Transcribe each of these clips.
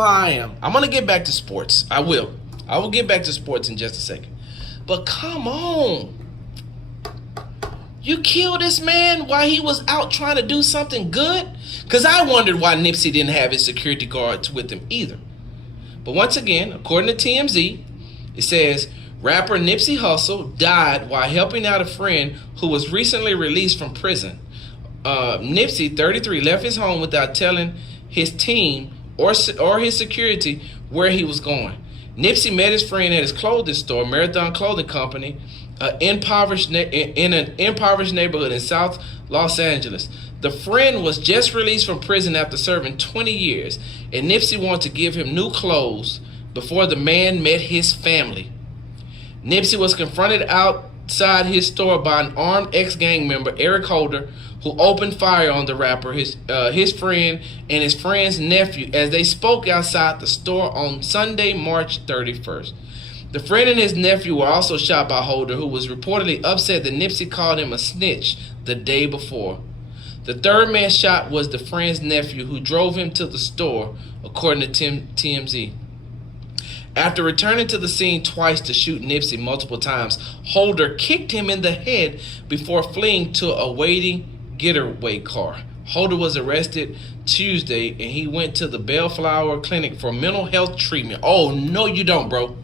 How I am. I'm gonna get back to sports. I will. I will get back to sports in just a second. But come on. You killed this man while he was out trying to do something good? Because I wondered why Nipsey didn't have his security guards with him either. But once again, according to TMZ, it says rapper Nipsey Hussle died while helping out a friend who was recently released from prison. Nipsey, 33, left his home without telling his team or his security where he was going. Nipsey met his friend at his clothing store, Marathon Clothing Company, in an impoverished neighborhood in South Los Angeles. The friend was just released from prison after serving 20 years, and Nipsey wanted to give him new clothes before the man met his family. Nipsey was confronted outside his store by an armed ex-gang member, Eric Holder, who opened fire on the rapper, his friend, and his friend's nephew as they spoke outside the store on Sunday, March 31st. The friend and his nephew were also shot by Holder, who was reportedly upset that Nipsey called him a snitch the day before. The third man shot was the friend's nephew, who drove him to the store, according to TMZ. After returning to the scene twice to shoot Nipsey multiple times, Holder kicked him in the head before fleeing to a waiting getaway car. Holder was arrested Tuesday, and he went to the Bellflower Clinic for mental health treatment. Oh, no, you don't, bro.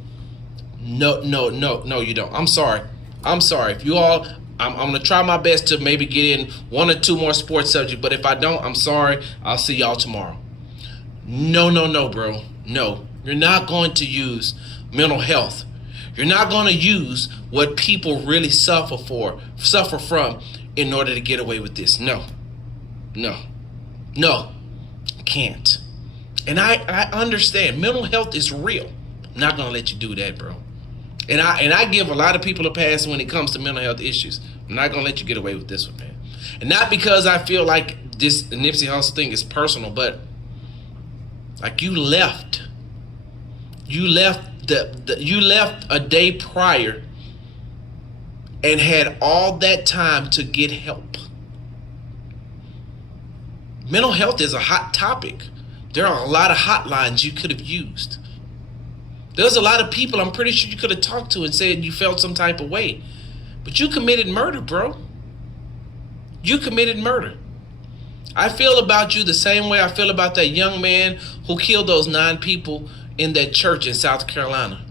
No, you don't. I'm sorry. If you all, I'm going to try my best to maybe get in one or two more sports subjects, but if I don't, I'm sorry. I'll see y'all tomorrow. No, bro. No, you're not going to use mental health. You're not going to use what people really suffer from in order to get away with this. No, can't. And I understand mental health is real. I'm not going to let you do that, bro. And I give a lot of people a pass when it comes to mental health issues. I'm not going to let you get away with this one, man. And not because I feel like this Nipsey Hussle thing is personal, but like you left a day prior and had all that time to get help. Mental health is a hot topic. There are a lot of hotlines you could have used. There's a lot of people I'm pretty sure you could have talked to and said you felt some type of way. But you committed murder, bro. You committed murder. I feel about you the same way I feel about that young man who killed those 9 people in that church in South Carolina.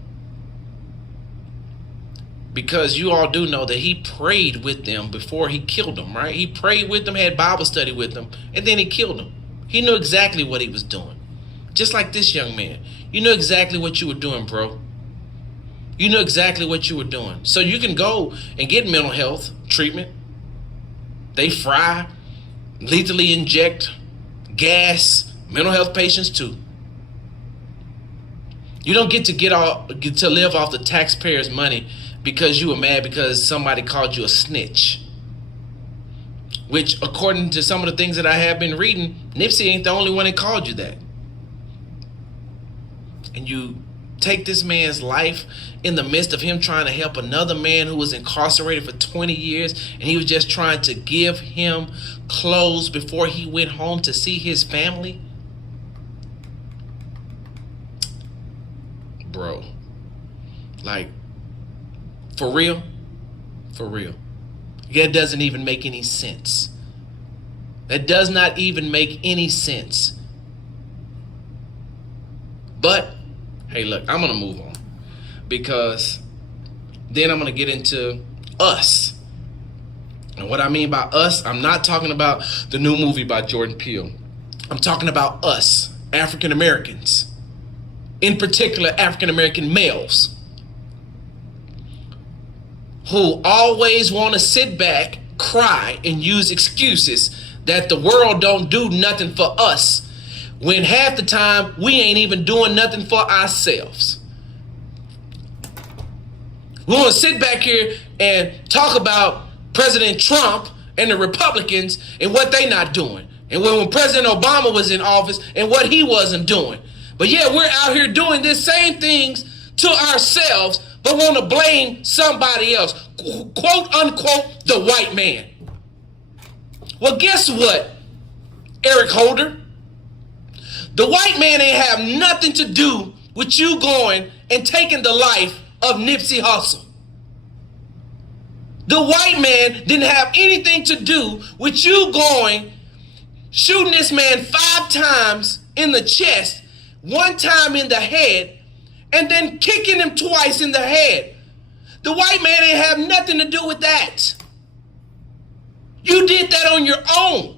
Because you all do know that he prayed with them before he killed them, right? He prayed with them, had Bible study with them, and then he killed them. He knew exactly what he was doing. Just like this young man. You know exactly what you were doing, bro. You know exactly what you were doing. So you can go and get mental health treatment. They fry, lethally inject, gas, mental health patients too. You don't get to live off the taxpayers' money because you were mad because somebody called you a snitch. Which, according to some of the things that I have been reading, Nipsey ain't the only one that called you that. And you take this man's life in the midst of him trying to help another man who was incarcerated for 20 years, and he was just trying to give him clothes before he went home to see his family. Bro, like, for real? That doesn't even make any sense. That does not even make any sense. But hey, look, I'm going to move on because then I'm going to get into us. And what I mean by us, I'm not talking about the new movie by Jordan Peele. I'm talking about us, African Americans, in particular African American males, who always want to sit back, cry, and use excuses that the world don't do nothing for us, when half the time we ain't even doing nothing for ourselves. We want to sit back here and talk about President Trump and the Republicans and what they not doing. And when President Obama was in office and what he wasn't doing. But yeah, we're out here doing the same things to ourselves, but want to blame somebody else. Quote unquote, the white man. Well, guess what, Eric Holder? The white man ain't have nothing to do with you going and taking the life of Nipsey Hussle. The white man didn't have anything to do with you going, shooting this man 5 times in the chest, 1 time in the head, and then kicking him twice in the head. The white man ain't have nothing to do with that. You did that on your own.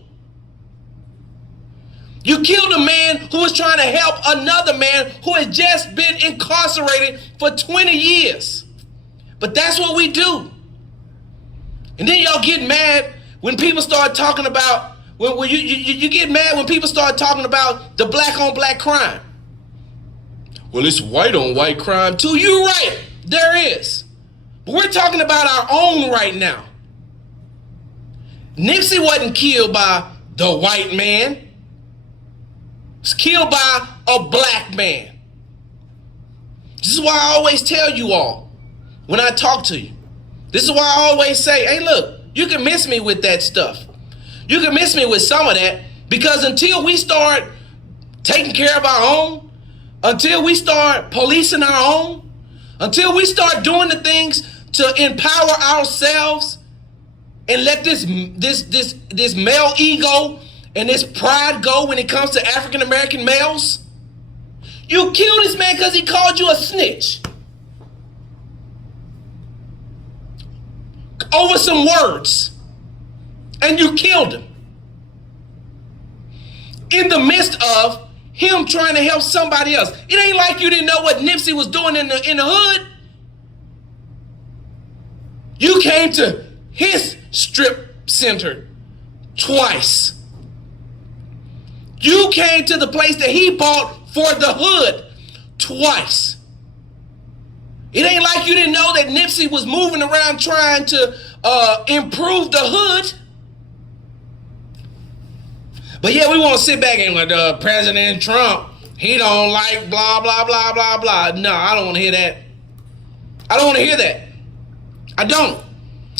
You killed a man who was trying to help another man who had just been incarcerated for 20 years. But that's what we do. And then y'all get mad when people start talking about, when you get mad when people start talking about the black on black crime. Well, it's white on white crime too. You're right, there is. But we're talking about our own right now. Nipsey wasn't killed by the white man. He was killed by a black man. This is why I always tell you all when I talk to you. This is why I always say, hey, look, you can miss me with that stuff. You can miss me with some of that, because until we start taking care of our own, until we start policing our own, until we start doing the things to empower ourselves and let this male ego and this pride go when it comes to African American males. You killed this man because he called you a snitch over some words, and you killed him in the midst of him trying to help somebody else. It ain't like you didn't know what Nipsey was doing in the hood. You came to his strip center twice. You came to the place that he bought for the hood twice. It ain't like you didn't know that Nipsey was moving around trying to improve the hood. But yeah, we want to sit back and like President Trump, he don't like blah, blah, blah, blah, blah. No, I don't want to hear that. I don't want to hear that. I don't.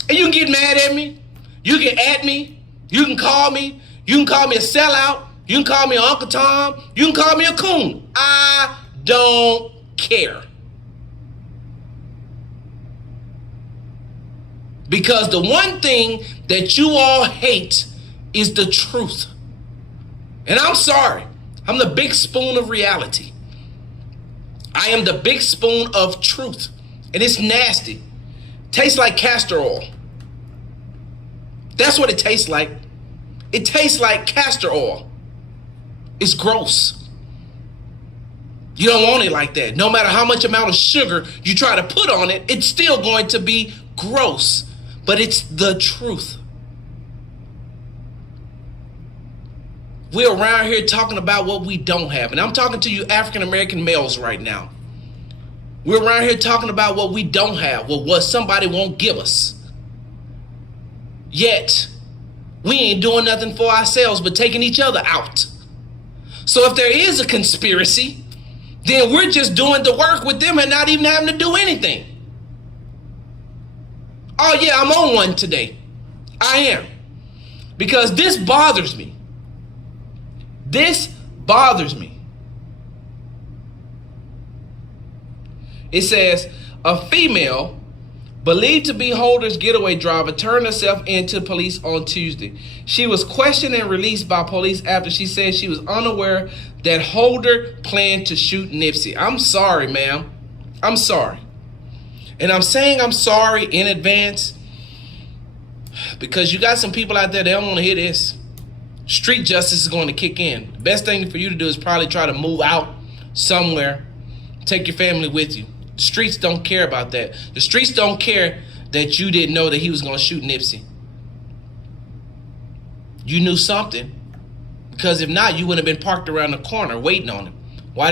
And you can get mad at me. You can at me. You can call me. You can call me a sellout. You can call me Uncle Tom. You can call me a coon. I don't care. Because the one thing that you all hate is the truth. And I'm sorry. I'm the big spoon of reality. I am the big spoon of truth. And it's nasty. Tastes like castor oil. That's what it tastes like. It tastes like castor oil. It's gross. You don't want it like that. No matter how much amount of sugar you try to put on it, it's still going to be gross. But it's the truth. We're around here talking about what we don't have. And I'm talking to you African American males right now. We're around here talking about what we don't have, what somebody won't give us. Yet, we ain't doing nothing for ourselves but taking each other out. So if there is a conspiracy, then we're just doing the work with them and not even having to do anything. Oh yeah, I'm on one today. I am. Because this bothers me. This bothers me. It says, a female believed to be Holder's getaway driver turned herself into police on Tuesday. She was questioned and released by police after she said she was unaware that Holder planned to shoot Nipsey. I'm sorry, ma'am. I'm sorry. And I'm saying I'm sorry in advance because you got some people out there that don't want to hear this. Street justice is going to kick in. The best thing for you to do is probably try to move out somewhere. Take your family with you. The streets don't care about that. The streets don't care that you didn't know that he was going to shoot Nipsey. You knew something. Because if not, you would have been parked around the corner waiting on him. Why?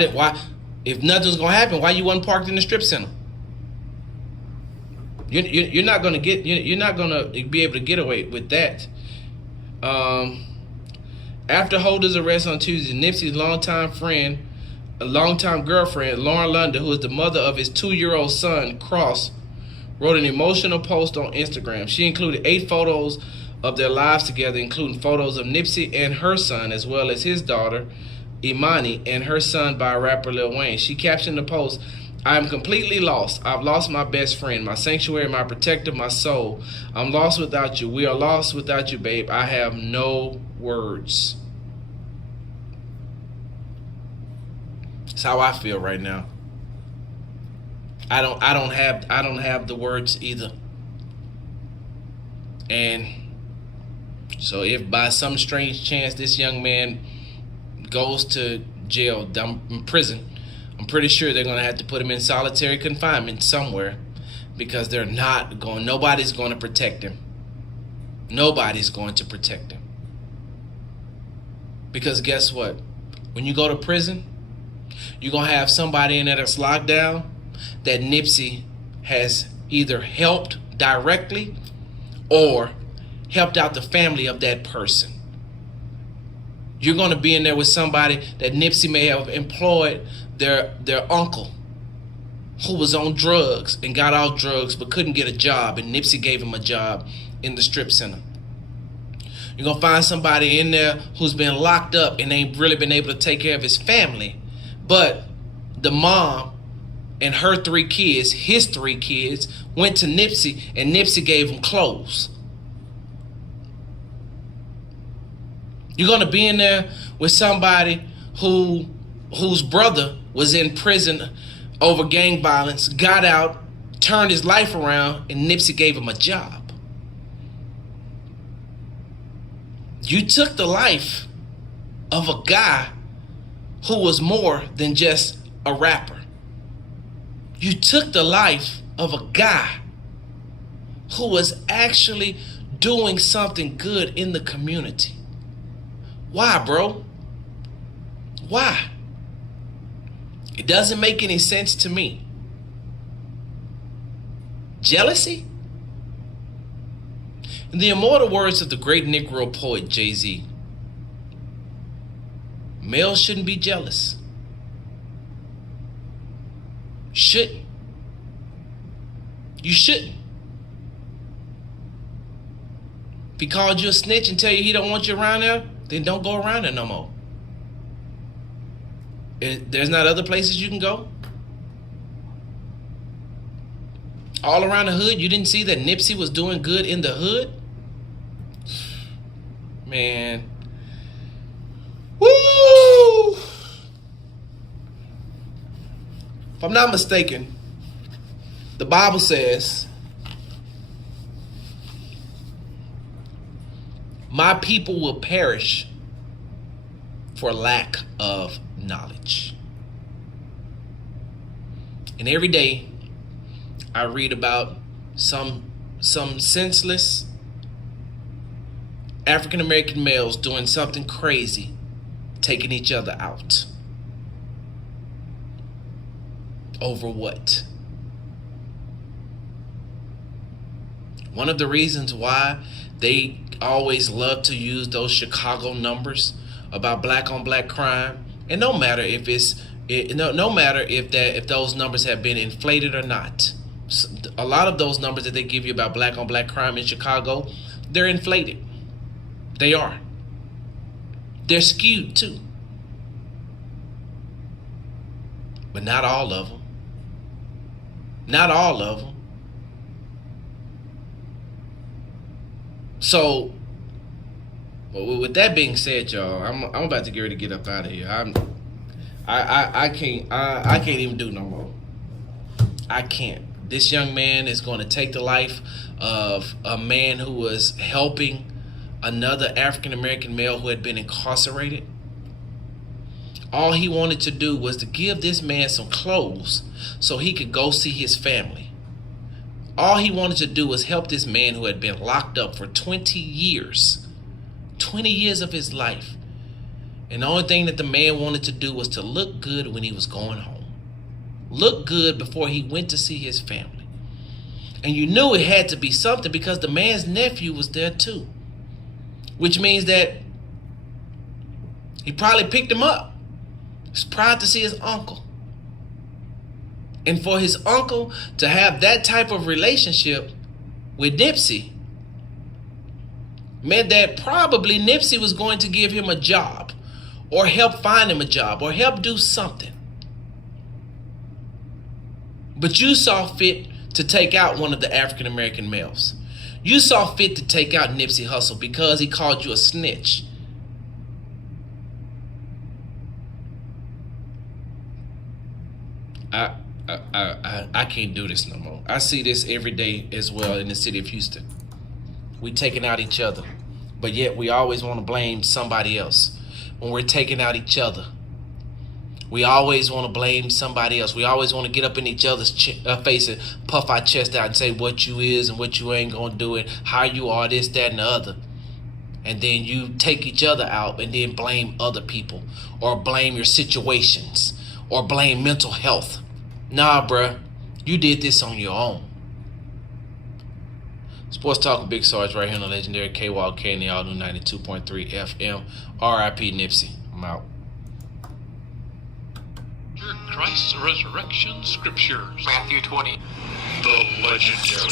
If nothing's going to happen, why you wasn't parked in the strip center? You're not going to get. You're not going to be able to get away with that. After Holder's arrest on Tuesday, Nipsey's longtime girlfriend, Lauren London, who is the mother of his 2-year-old son, Cross, wrote an emotional post on Instagram. She included 8 photos of their lives together, including photos of Nipsey and her son, as well as his daughter, Imani and her son by rapper Lil Wayne. She captioned the post, "I am completely lost. I've lost my best friend, my sanctuary, my protector, my soul. I'm lost without you. We are lost without you, babe. I have no words." That's how I feel right now. I don't have the words either. And so if by some strange chance this young man goes to jail, prison, I'm pretty sure they're going to have to put him in solitary confinement somewhere, because nobody's going to protect him. Nobody's going to protect him. Because guess what? When you go to prison, you're going to have somebody in there that's locked down that Nipsey has either helped directly or helped out the family of that person. You're going to be in there with somebody that Nipsey may have employed their uncle, who was on drugs and got off drugs but couldn't get a job, and Nipsey gave him a job in the strip center. You're going to find somebody in there who's been locked up and ain't really been able to take care of his family, but the mom and her 3 kids, his 3 kids, went to Nipsey and Nipsey gave him clothes. You're going to be in there with somebody whose brother was in prison over gang violence, got out, turned his life around, and Nipsey gave him a job. You took the life of a guy who was more than just a rapper. You took the life of a guy who was actually doing something good in the community. Why, bro? Why? It doesn't make any sense to me. Jealousy? In the immortal words of the great Negro poet Jay-Z, males shouldn't be jealous. Shouldn't. You shouldn't. If he called you a snitch and tell you he don't want you around there, then don't go around there no more. There's not other places you can go? All around the hood, you didn't see that Nipsey was doing good in the hood? Man. Woo! If I'm not mistaken, the Bible says, "My people will perish for lack of knowledge." And every day I read about some senseless African American males doing something crazy, taking each other out. Over what? One of the reasons why they always love to use those Chicago numbers about black on black crime, and no matter if if those numbers have been inflated or not. A lot of those numbers that they give you about black on black crime in Chicago, they're inflated. They are. They're skewed too. But not all of them. Not all of them. So, with that being said, y'all, I'm about to get ready to get up out of here. I can't even do no more. I can't. This young man is going to take the life of a man who was helping another African American male who had been incarcerated. All he wanted to do was to give this man some clothes so he could go see his family. All he wanted to do was help this man who had been locked up for 20 years. 20 years of his life. And the only thing that the man wanted to do was to look good when he was going home. Look good before he went to see his family. And you knew it had to be something because the man's nephew was there too. Which means that he probably picked him up. He's proud to see his uncle. And for his uncle to have that type of relationship with Nipsey meant that probably Nipsey was going to give him a job, or help find him a job or help do something. But you saw fit to take out one of the African American males. You saw fit to take out Nipsey Hussle because he called you a snitch. I can't do this no more. I see this every day as well in the city of Houston. We taking out each other, but yet we always want to blame somebody else. When we're taking out each other, we always want to blame somebody else. We always want to get up in each other's face and puff our chest out and say what you is and what you ain't gonna do and how you are, this, that, and the other. And then you take each other out and then blame other people or blame your situations or blame mental health. Nah, bruh, you did this on your own. Sports Talk with Big Sarge right here on the legendary KWalk and the all new 92.3 FM. R.I.P. Nipsey. I'm out. Christ's resurrection scriptures. Matthew 20. The legendary.